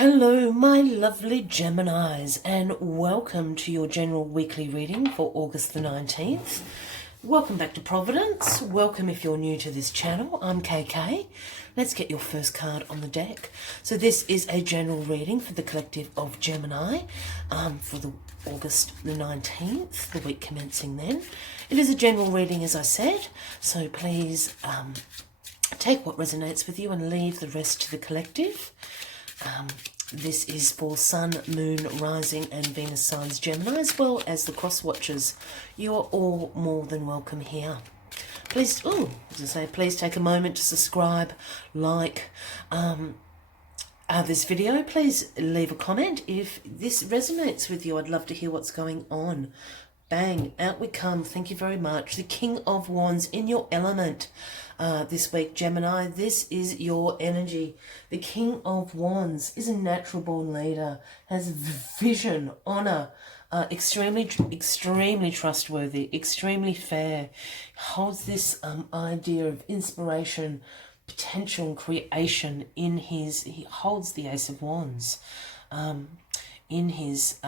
Hello, my lovely Geminis, and welcome to your general weekly reading for August the 19th. Welcome back to Providence. Welcome if you're new to this channel. I'm KK. Let's get your first card on the deck. So this is a general reading for the collective of Gemini for the August the 19th, the week commencing then. It is a general reading, as I said, so please take what resonates with you and leave the rest to the collective. This is for Sun, Moon, Rising and Venus signs Gemini, as well as the cross watchers. You are all more than welcome here. Please, please take a moment to subscribe, like this video. Please leave a comment if this resonates with you. I'd love to hear what's going on. Bang, out we come. Thank you very much. The King of Wands in your element this week, Gemini. This is your energy. The King of Wands is a natural born leader, has vision, honor, extremely trustworthy, extremely fair, holds this idea of inspiration, potential and creation in his, he holds the Ace of Wands in his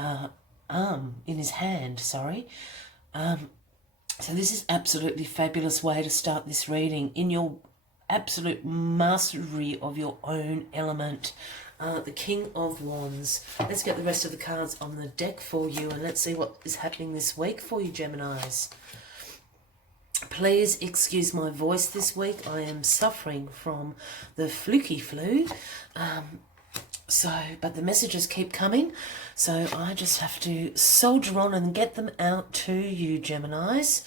in his hand, sorry. So this is absolutely fabulous way to start this reading in your absolute mastery of your own element. The King of Wands. Let's get the rest of the cards on the deck for you and let's see what is happening this week for you, Geminis. Please excuse my voice this week. I am suffering from the fluky flu. But the messages keep coming, so I just have to soldier on and get them out to you, Geminis.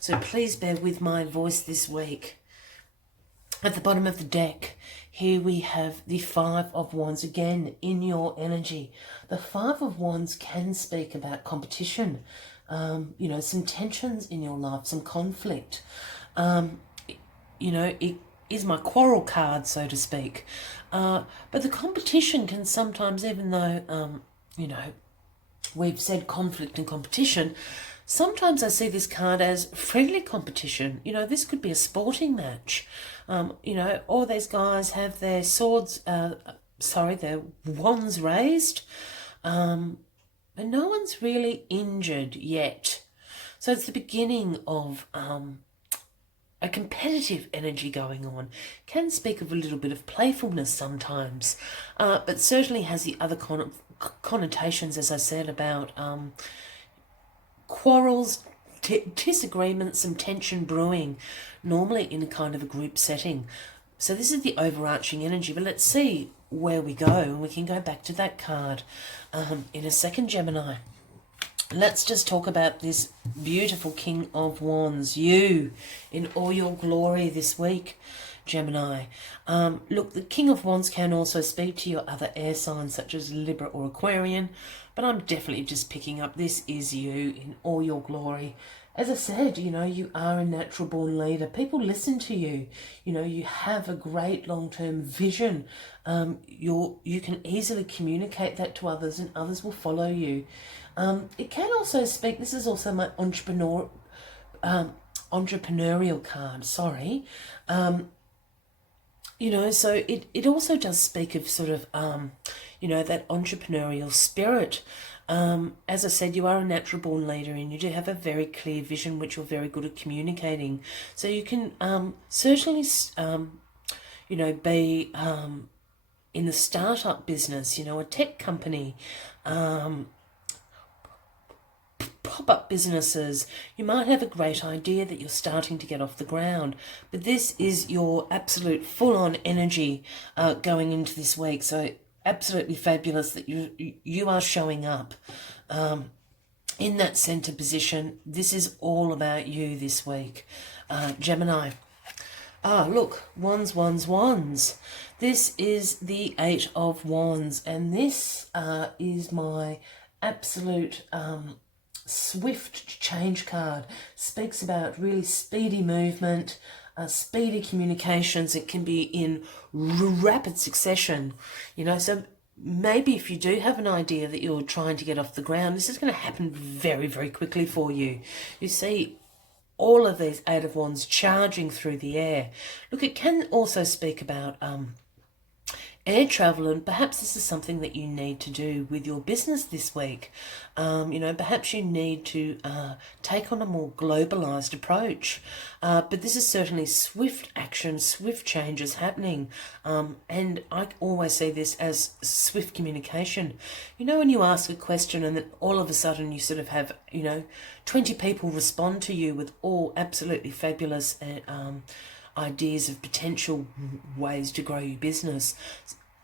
So please bear with my voice this week. At the bottom of the deck, here we have the Five of Wands, again, in your energy. The Five of Wands can speak about competition, some tensions in your life, some conflict. It is my quarrel card, so to speak. But the competition can sometimes, even though, we've said conflict and competition, sometimes I see this card as friendly competition. This could be a sporting match. All these guys have their swords, their wands raised, and no one's really injured yet. So it's the beginning of a competitive energy going on. Can speak of a little bit of playfulness sometimes, but certainly has the other connotations, as I said, about quarrels, disagreements, some tension brewing, normally in a kind of a group setting. So this is the overarching energy, but let's see where we go, and we can go back to that card in a second, Gemini. Let's just talk about this beautiful King of Wands, you in all your glory this week, Gemini. Look, the King of Wands can also speak to your other air signs such as Libra or Aquarian, but I'm definitely just picking up this is you in all your glory. As I said, you are a natural born leader. People listen to you. You have a great long-term vision. You can easily communicate that to others and others will follow you. It can also speak, this is also my entrepreneurial card, sorry. So it also does speak of sort of, that entrepreneurial spirit. As I said, you are a natural born leader and you do have a very clear vision, which you're very good at communicating. So you can certainly, be in the startup business, a tech company, pop-up businesses. You might have a great idea that you're starting to get off the ground, but this is your absolute full-on energy going into this week. So absolutely fabulous that you are showing up in that center position. This is all about you this week, Gemini. Look, wands. This is the Eight of Wands, and this is my absolute swift change card. Speaks about really speedy movement, speedy communications. It can be in rapid succession, so maybe if you do have an idea that you're trying to get off the ground, this is going to happen very, very quickly for you. You see all of these Eight of Wands charging through the air. Look, it can also speak about air travel, and perhaps this is something that you need to do with your business this week. Perhaps you need to take on a more globalized approach, but this is certainly swift action, swift changes happening, and I always see this as swift communication. When you ask a question and then all of a sudden you sort of have 20 people respond to you with all absolutely fabulous ideas of potential ways to grow your business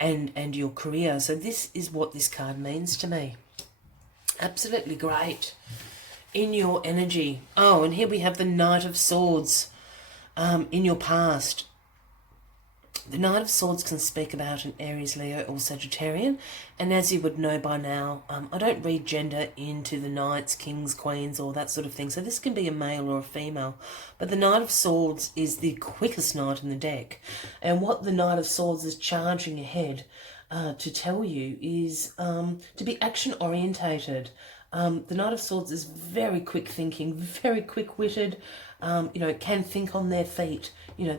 and your career. So this is what this card means to me. Absolutely great. In your energy. Oh, and here we have the Knight of Swords. In your past. The Knight of Swords can speak about an Aries, Leo or Sagittarian, and as you would know by now, I don't read gender into the knights, kings, queens or that sort of thing, so this can be a male or a female, but the Knight of Swords is the quickest knight in the deck, and what the Knight of Swords is charging ahead to tell you is to be action orientated. The Knight of Swords is very quick thinking, very quick-witted, can think on their feet,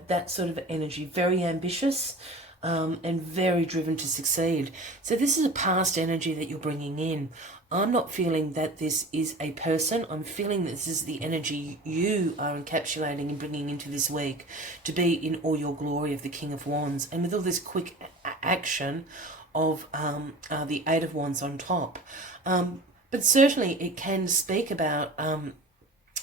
that sort of energy, very ambitious and very driven to succeed. So this is a past energy that you're bringing in. I'm not feeling that this is a person. I'm feeling this is the energy you are encapsulating and bringing into this week to be in all your glory of the King of Wands. And with all this quick action of the Eight of Wands on top. But certainly it can speak about,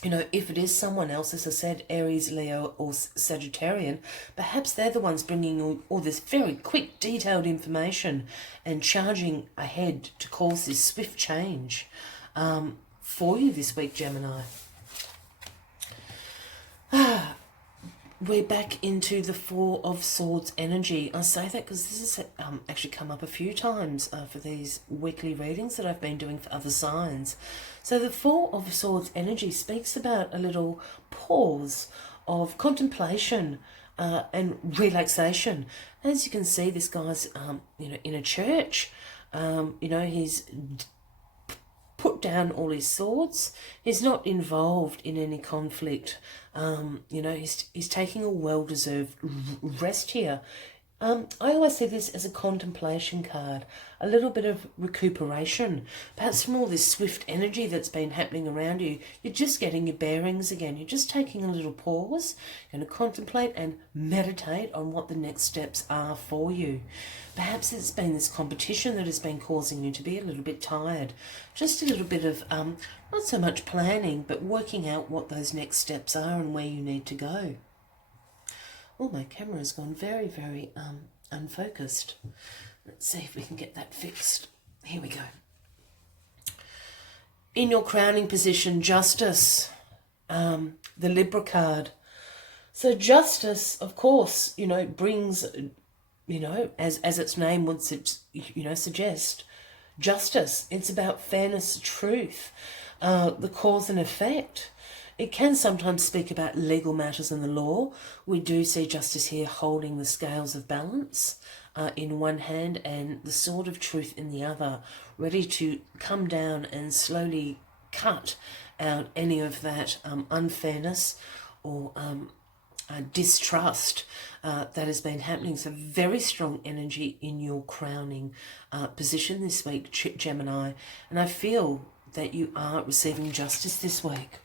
if it is someone else, as I said, Aries, Leo or Sagittarian, perhaps they're the ones bringing all this very quick, detailed information and charging ahead to cause this swift change for you this week, Gemini. We're back into the Four of Swords energy. I say that because this has actually come up a few times for these weekly readings that I've been doing for other signs. So the Four of Swords energy speaks about a little pause of contemplation and relaxation. As you can see, this guy's, in a church. He's put down all his swords. He's not involved in any conflict. He's taking a well-deserved rest here. I always see this as a contemplation card, a little bit of recuperation. Perhaps from all this swift energy that's been happening around you, you're just getting your bearings again. You're just taking a little pause, you're going to contemplate and meditate on what the next steps are for you. Perhaps it's been this competition that has been causing you to be a little bit tired. Just a little bit of, not so much planning, but working out what those next steps are and where you need to go. Oh, my camera's gone very, very unfocused. Let's see if we can get that fixed. Here we go. In your crowning position, Justice, the Libra card. So Justice, of course, brings, as its name would, suggest, justice. It's about fairness, truth, the cause and effect. It can sometimes speak about legal matters and the law. We do see justice here holding the scales of balance in one hand and the sword of truth in the other, ready to come down and slowly cut out any of that unfairness or distrust that has been happening. So very strong energy in your crowning position this week, Gemini. And I feel that you are receiving justice this week.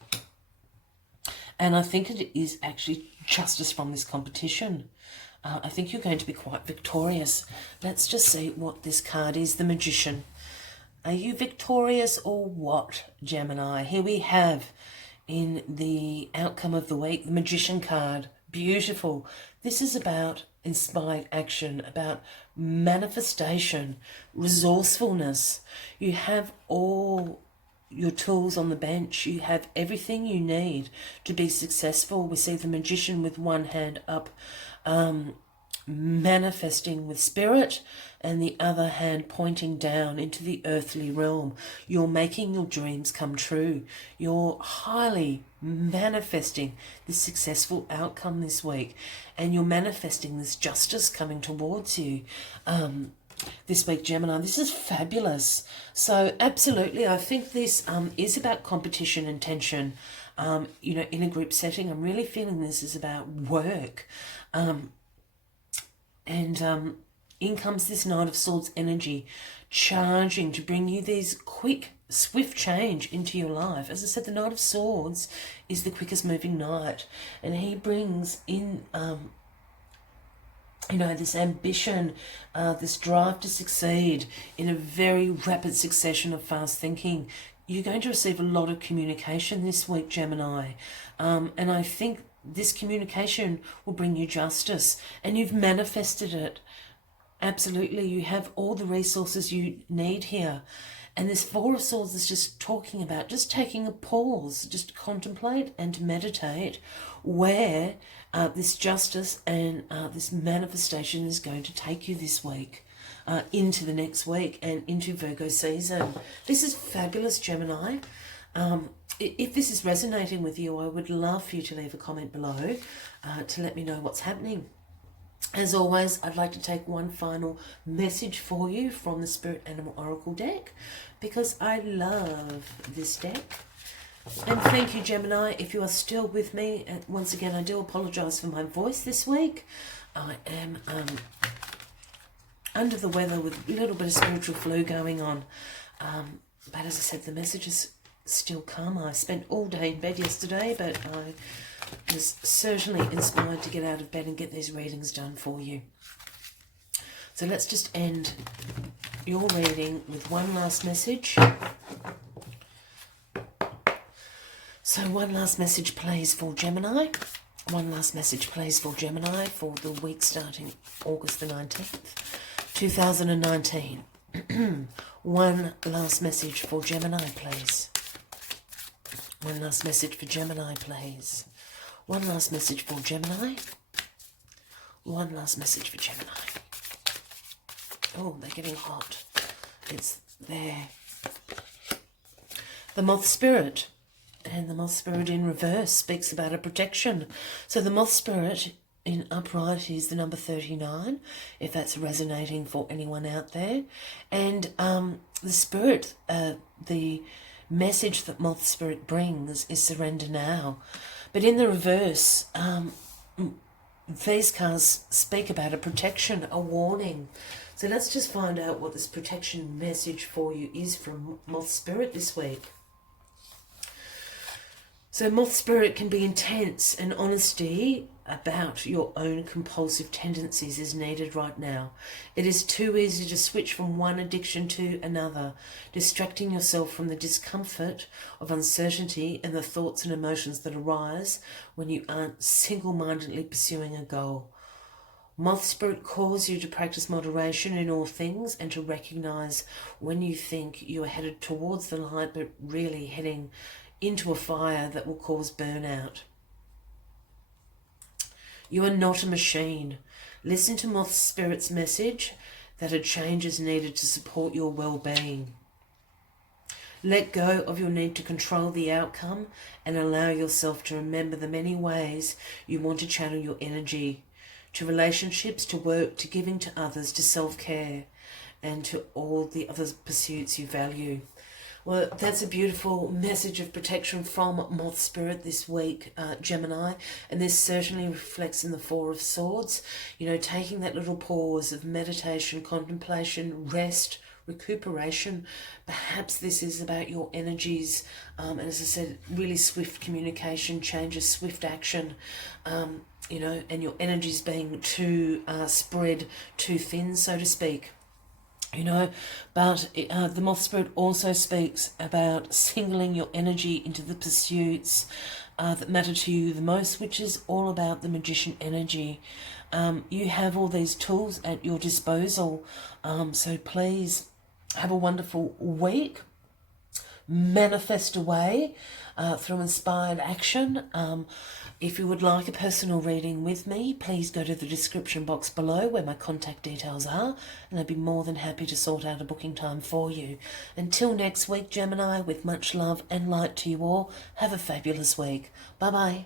And I think it is actually justice from this competition. I think you're going to be quite victorious. Let's just see what this card is, the Magician. Are you victorious or what, Gemini? Here we have in the outcome of the week, the Magician card. Beautiful. This is about inspired action, about manifestation, resourcefulness. You have all your tools on the bench. You have everything you need to be successful. We see the Magician with one hand up, manifesting with spirit, and the other hand pointing down into the earthly realm. You're making your dreams come true. You're highly manifesting this successful outcome this week, and you're manifesting this justice coming towards you this week, Gemini. This is fabulous. So absolutely, I think this is about competition and tension, in a group setting. I'm really feeling this is about work. In comes this Knight of Swords energy, charging to bring you these quick, swift change into your life. As I said, the Knight of Swords is the quickest moving knight, and he brings in, this ambition, this drive to succeed in a very rapid succession of fast thinking. You're going to receive a lot of communication this week, Gemini, and I think this communication will bring you justice, and you've manifested it. Absolutely, you have all the resources you need here. And this Four of Swords is just talking about just taking a pause, just to contemplate and to meditate where this justice and this manifestation is going to take you this week, into the next week and into Virgo season. This is fabulous, Gemini. If this is resonating with you, I would love for you to leave a comment below to let me know what's happening. As always, I'd like to take one final message for you from the Spirit Animal Oracle deck, because I love this deck. And thank you, Gemini, if you are still with me. And once again, I do apologise for my voice this week. I am under the weather with a little bit of spiritual flu going on. But as I said, the messages still come. I spent all day in bed yesterday, but I was certainly inspired to get out of bed and get these readings done for you. So let's just end your reading with one last message. So one last message, please, for Gemini. One last message, please, for Gemini for the week starting August the 19th, 2019. One last message for Gemini, please. One last message for Gemini, please. One last message for Gemini. One last message for Gemini. Oh, they're getting hot. It's there. The Moth Spirit. And the Moth Spirit in reverse speaks about a protection. So the Moth Spirit in upright is the number 39, if that's resonating for anyone out there. And the Spirit, the message that Moth Spirit brings is surrender now. But in the reverse, these cards speak about a protection, a warning. So let's just find out what this protection message for you is from Moth Spirit this week. So Moth Spirit can be intense, and honesty about your own compulsive tendencies is needed right now. It is too easy to switch from one addiction to another, distracting yourself from the discomfort of uncertainty and the thoughts and emotions that arise when you aren't single-mindedly pursuing a goal. Moth Spirit calls you to practice moderation in all things and to recognize when you think you are headed towards the light but really heading into a fire that will cause burnout. You are not a machine. Listen to Moth Spirit's message that a change is needed to support your well-being. Let go of your need to control the outcome and allow yourself to remember the many ways you want to channel your energy to relationships, to work, to giving to others, to self-care, and to all the other pursuits you value. Well, that's a beautiful message of protection from Moth Spirit this week, Gemini. And this certainly reflects in the Four of Swords. You know, taking that little pause of meditation, contemplation, rest, recuperation. Perhaps this is about your energies. And as I said, really swift communication, changes, swift action. And your energies being too spread too thin, so to speak. But the Moth Spirit also speaks about singling your energy into the pursuits that matter to you the most, which is all about the Magician energy. You have all these tools at your disposal, so please have a wonderful week. Manifest away through inspired action. If you would like a personal reading with me, please go to the description box below where my contact details are, and I'd be more than happy to sort out a booking time for you. Until next week, Gemini, with much love and light to you all, have a fabulous week. Bye-bye.